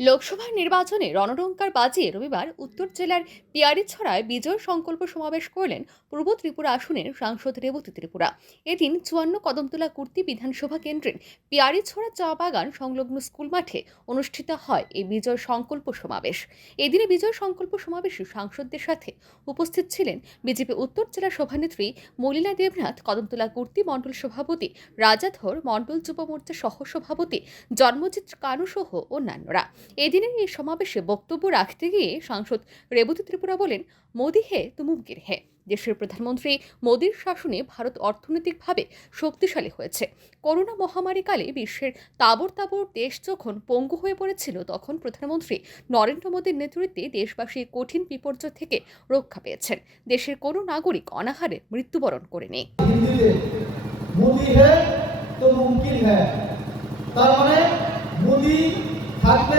লোকসভা নির্বাচনে রণডঙ্কার বাজিয়ে রবিবার উত্তর জেলার পিয়ারিছড়ায় বিজয় সংকল্প সমাবেশ করলেন পূর্ব ত্রিপুরা আসনের সাংসদ রেবতী ত্রিপুরা। এদিন চুয়ান্ন কদমতলা কুর্তি বিধানসভা কেন্দ্রের পিয়ারিছড়া চা বাগান সংলগ্ন স্কুল মাঠে অনুষ্ঠিত হয় এই বিজয় সংকল্প সমাবেশ। এদিনে বিজয় সংকল্প সমাবেশে সাংসদদের সাথে উপস্থিত ছিলেন বিজেপি উত্তর জেলা সভানেত্রী মলিনা দেবনাথ, কদমতলা কুর্তি মণ্ডল সভাপতি রাজাধর, মণ্ডল যুব মোর্চা সহ সভাপতি জন্মজিৎ কানুসহ অন্যান্যরা। এদিনের এই সমাবেশে বক্তব্য রাখতে গিয়ে সাংসদ রেবতী ত্রিপুরা বলেন, মোদি হে তো মুমকিন হে। দেশের প্রধানমন্ত্রী মোদীর শাসনে ভারত অর্থনৈতিকভাবে শক্তিশালী হয়েছে। করোনা মহামারীকালে বিশ্বের তাবর তাবর দেশ যখন পঙ্গু হয়ে পড়েছিল, তখন প্রধানমন্ত্রী নরেন্দ্র মোদীর নেতৃত্বে দেশবাসী কঠিন বিপর্যয় থেকে রক্ষা পেয়েছেন। দেশের কোনো নাগরিক অনাহারে মৃত্যুবরণ করেনি। তার মানে থাকলে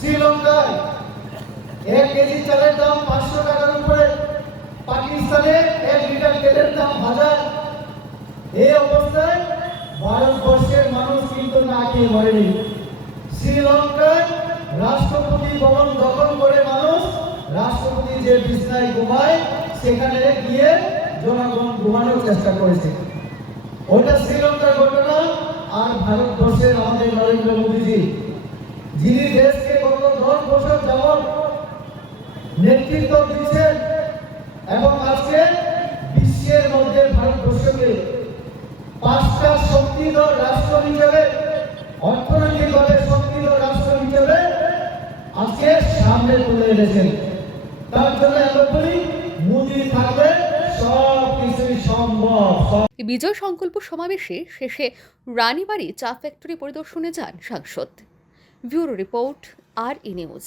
শ্রীলঙ্কায় এক কেজি চালের দাম পাঁচশো টাকার উপরে। পাকিস্তানে এক লিটার তেলের দাম হাজার। এই অবস্থায় ভারতবর্ষের মানুষ কিন্তু না খেয়ে মরেনি। শ্রীলঙ্কায় রাষ্ট্রপতি ভবন দখল করে মানুষ, রাষ্ট্রপতি যে বিছনায় ঘুমায়, সেখানে গিয়ে জনগণ ঘুমানোর চেষ্টা করেছে। ওটা শ্রীলঙ্কার ঘটনা আর ভারতবর্ষের আমাদের নরেন্দ্র মোদীজি, যিনি দেশকে যাবৎ নেতৃত্ব দিচ্ছেন এবং আজকে বিশ্বের মধ্যে ভারতবর্ষকে পাঁচটা শক্তিধর রাষ্ট্র হিসেবে, অর্থনৈতিকভাবে শক্তিধর রাষ্ট্র হিসেবে আজকে সামনে তুলে এনেছেন। তার জন্য আমরা মোদি সম্ভব বিজয় সংকল্প সমাবেশে শেষে রানীবাড়ি চা ফ্যাক্টরি পরিদর্শনে যান সাংসদ। Bureau report, R E news.